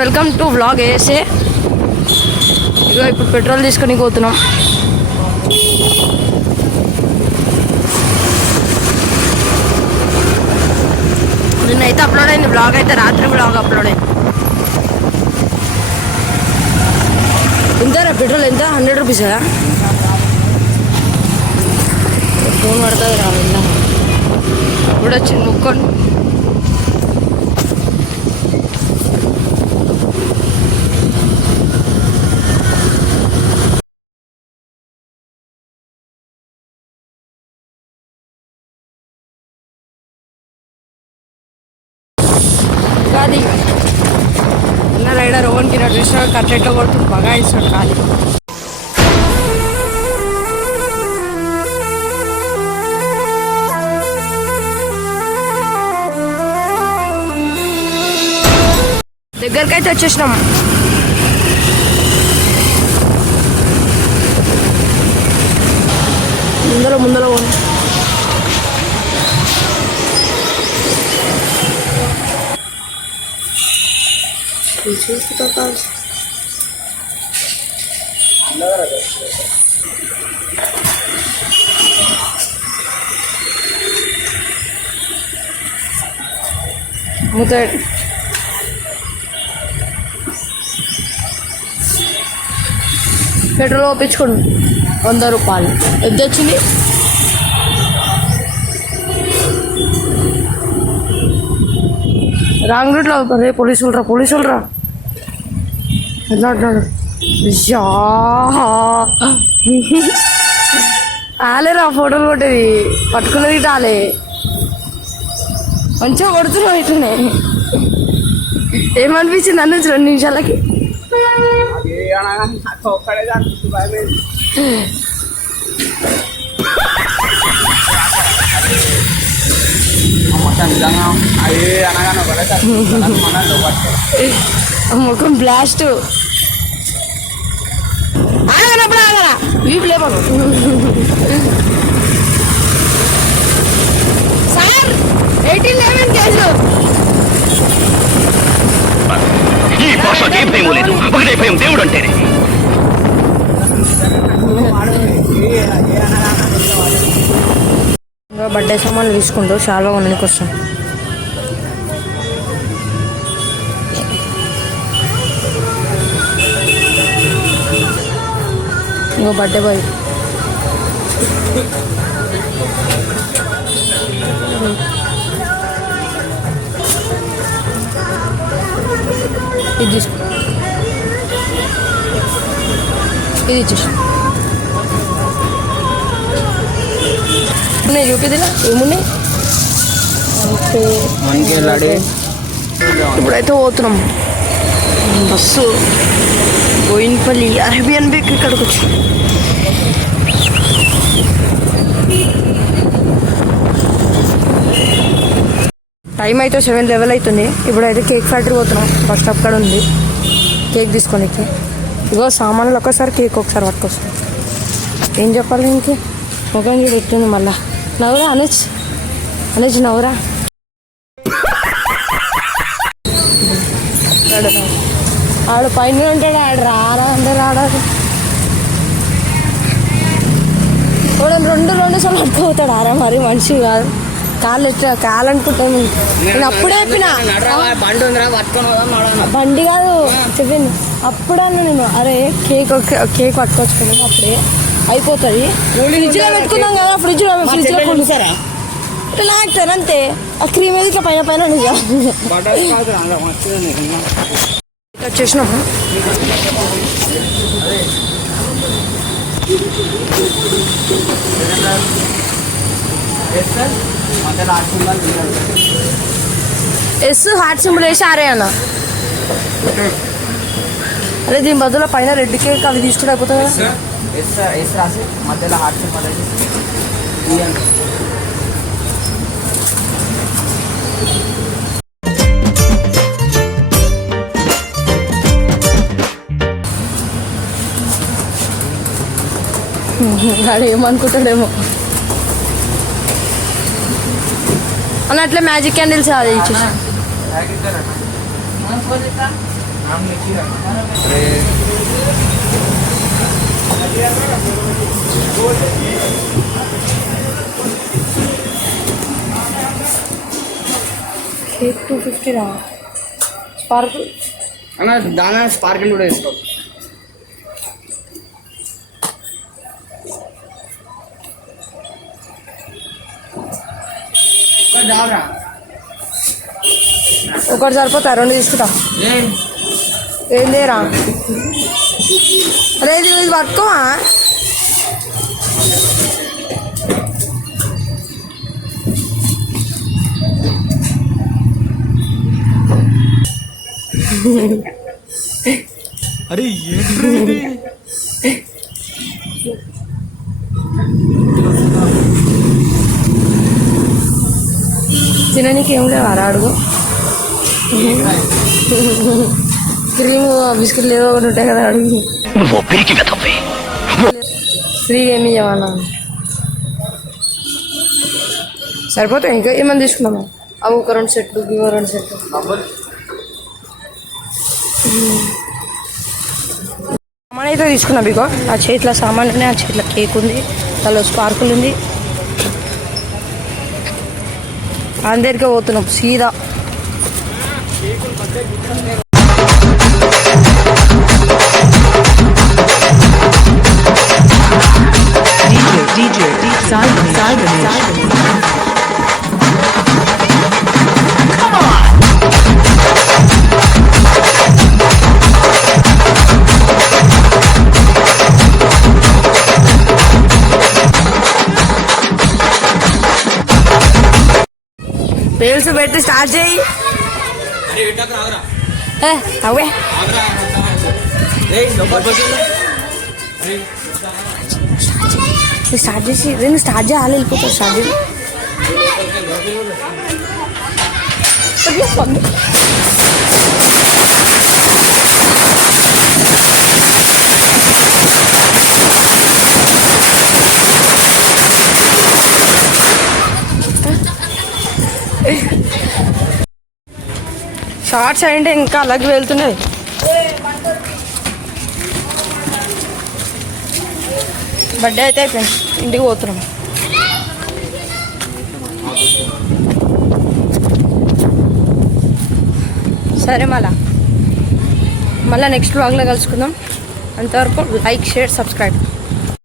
Welcome to vlog ASA. ఇగో ఇప్పుడు petrol తీసుకొని పోతున్నాం. నిన్నైతే అప్లోడ్ అయింది బ్లాగ్, అయితే రాత్రి బ్లాగ్ అప్లోడ్ అయింది. ఎంతరా పెట్రోల్? ఎంత? 100 రూపీస్ కదా. ఫోన్ పడుతుంది రా. ఇప్పుడు వచ్చింది ముక్కోండి. కాదు నా రైడర్ ఓన్కి నడిస్తాడు, కట్లెట్లో కొడుతూ బాగా ఇస్తాడు ఖాళీ. దగ్గరకైతే వచ్చేసినాం. ముందర ముద్దాడు. పెట్రోల్ ఒప్పించుకోండి 100 రూపాయలు. ఎంత వచ్చింది? రాంగ్ రూట్లో రే. పోలీసులు రా. ఎట్లా అంటున్నాడు? ఆలేరా ఫోటోలు కొట్టేది, పట్టుకునేది రాలే. మంచిగా కొడుతున్నావు ఇట్లనే. ఏమనిపించింది అన్న 2 నిమిషాలకి? ముఖం బ్లాస్ట్. ఆగనప్పుడు ఆగరా, వీపు లేపను సార్. 1811 కేసులు. ఈ భాషకి భయం లేదు, ఒకటే భయం, దేవుడు అంటేనే. బర్త్డే సామాన్లు తీసుకుంటూ చాలా ఉండడానికి వస్తాం. ఇంకో బర్త్డే బాయ్. ఇది తీసుకో, ఇది ఇచ్చేసి చూపిదిలా ఏమున్నాయి. ఇప్పుడైతే పోతున్నాం. బస్సు బోయిన్పల్లి అరేబియన్ బేక్ ఇక్కడికి వచ్చి. టైం అయితే 7:11 అవుతుంది. ఇప్పుడైతే కేక్ ఫ్యాక్టరీ పోతున్నాం. బస్ స్టాప్ కాడ ఉంది కేక్ తీసుకోనికి. ఇగో సామాన్లు ఒకసారి, కేక్ ఒకసారి పట్టుకొస్తాం. ఏం చెప్పాలి ఇంకే? ముఖం చూడు ఎట్టుంది మళ్ళా. నవ్వురా అనొచ్చు నవ్వురా. ఆడు పైన ఉంటాడు, ఆడు రారా అంటే రాడాడు. రెండు సార్లు పట్టుకుపోతాడు. ఆరా మరి మనిషి కాదు. కాలు అనుకుంటాను. నేను అప్పుడే చెప్పిన బండి కాదు చెప్పింది. అప్పుడే అన్నా నేను, అరే కేక్ పట్టుకొచ్చుకున్నాము, అప్పుడే అయిపోతుంది. ఫ్రిడ్జ్లో పెట్టుకుందాం కదా, ఫ్రిడ్జ్లో కొనుసారా లాగుతారు అంతే. ఆ క్రీమ్ ఏది ఇట్లా పైన వచ్చేసినాము. ఎస్ హార్ట్ సింబల్ వేసి ఆరే అన్న. అరే దీని బదులు పైన రెడ్ కేక్ అవి తీసుకుంటే అయిపోతుంది కదా. వాడు ఏమనుకుంటాడేమో అన్న. అట్లే మ్యాజిక్ క్యాండిల్స్ అది ఇచ్చేసి కేక్ 250 రా. స్పార్క్ అన్న దాని స్పార్కిల్ కూడా వేసుకో. ఒకటి సరిపోతా, 2 తీసుకుంటా. ఏం లేరా అరే, ఇది పట్టుకోవా? అరే ఏంటి తిననీకి ఏం లేవారా? అడుగు. క్రీమ్ బిస్కెట్లు ఏవో ఒకటి ఉంటాయి కదా, అడుగు. నువ్వు పిరికి వెతవే. ఫ్రీగా ఏమి ఇవ్వాలా? సరిపోతాయి. ఇంకా ఏమని తీసుకున్నాము? అవి ఒక 2 సెట్లు, ఇవో 2 సెట్లు. సామాన్ అయితే తీసుకున్నా. బిగో ఆ చేతిలో సామాన్ ఉన్నాయి, ఆ చేతిలో కేక్ ఉంది, దానిలో స్పార్కులు ఉంది. అందరికీ పోతున్నాం సీదా. DJ Simon. పేల్స్ పెట్టి స్టార్ట్ చేయి. అవే స్టార్ట్ చేసి నేను స్టార్ట్ చేయాలి. వెళ్ళిపోతా స్టార్ట్ చేసి. షార్ట్స్ అంటే ఇంకా అలాగే వెళ్తున్నాయి. బర్త్డే అయితే అయిపోయింది, ఇంటికి పోతున్నాం. సరే, మళ్ళా నెక్స్ట్ వ్లాగ్లో కలుసుకుందాం. అంతవరకు లైక్, షేర్, సబ్స్క్రైబ్.